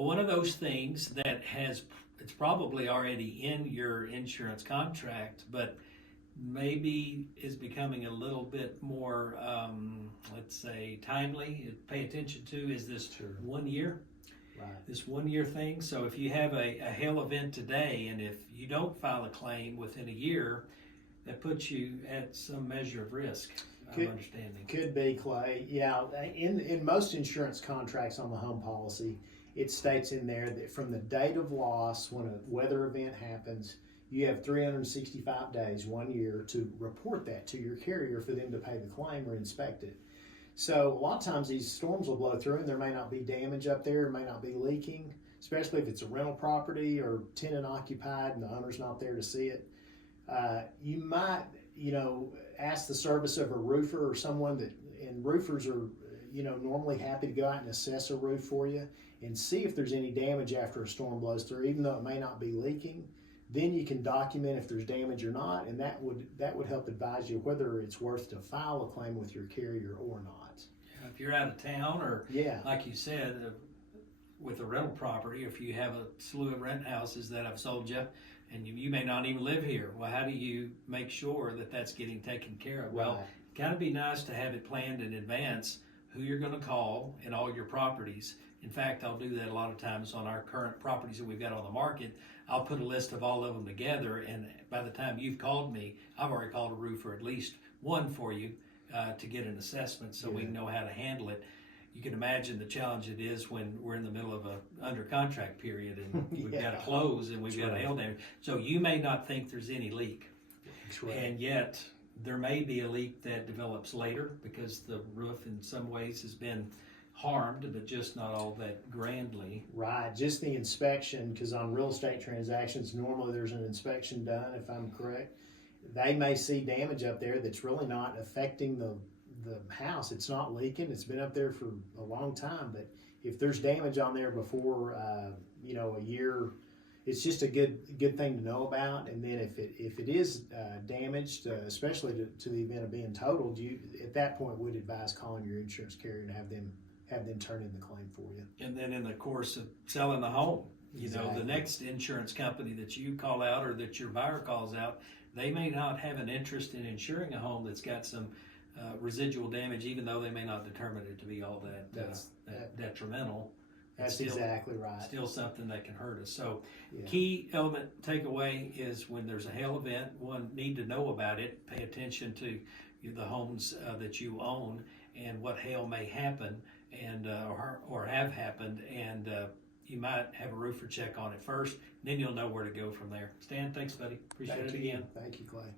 Well, one of those things that it's probably already in your insurance contract, but maybe is becoming a little bit more, let's say, timely, pay attention to, is this Sure. 1 year. Right. This 1 year thing. So if you have a hail event today, and if you don't file a claim within a year, that puts you at some measure of risk. I'm understanding. Could be, Clay. Yeah, in most insurance contracts on the home policy, it states in there that from the date of loss, when a weather event happens, you have 365 days, 1 year, to report that to your carrier for them to pay the claim or inspect it. So a lot of times these storms will blow through and there may not be damage up there, it may not be leaking, especially if it's a rental property or tenant occupied and the owner's not there to see it. You might, ask the service of a roofer or someone and roofers are, normally happy to go out and assess a roof for you and see if there's any damage after a storm blows through, even though it may not be leaking. Then you can document if there's damage or not, and that would help advise you whether it's worth to file a claim with your carrier or not. Yeah, if you're out of town, or like you said, with a rental property, if you have a slew of rent houses that I've sold you, and you may not even live here, well, how do you make sure that that's getting taken care of? Right. Well, it's got to be nice to have it planned in advance, who you're going to call in all your properties. In fact, I'll do that a lot of times on our current properties that we've got on the market. I'll put a list of all of them together, and by the time you've called me, I've already called a roofer, at least one for you, to get an assessment so we can know how to handle it. You can imagine the challenge it is when we're in the middle of a under contract period and we've got to close and we've got a hail damage. So you may not think there's any leak, and yet there may be a leak that develops later because the roof in some ways has been harmed, but just not all that grandly. Right, just the inspection, because on real estate transactions, normally there's an inspection done, if I'm correct. They may see damage up there that's really not affecting the house. It's not leaking. It's been up there for a long time, but if there's damage on there before, a year, it's just a good thing to know about. And then if it is damaged, especially to the event of being totaled, you at that point would advise calling your insurance carrier and have them turn in the claim for you. And then in the course of selling the home, Exactly. the next insurance company that you call out or that your buyer calls out, they may not have an interest in insuring a home that's got some residual damage, even though they may not determine it to be all that detrimental. That's exactly right. Still something that can hurt us. So key element takeaway is when there's a hail event, one, need to know about it, pay attention to the homes that you own and what hail may happen and or have happened, and you might have a roofer check on it first, then you'll know where to go from there. Stan, thanks buddy, appreciate it again. Thank you, Clay.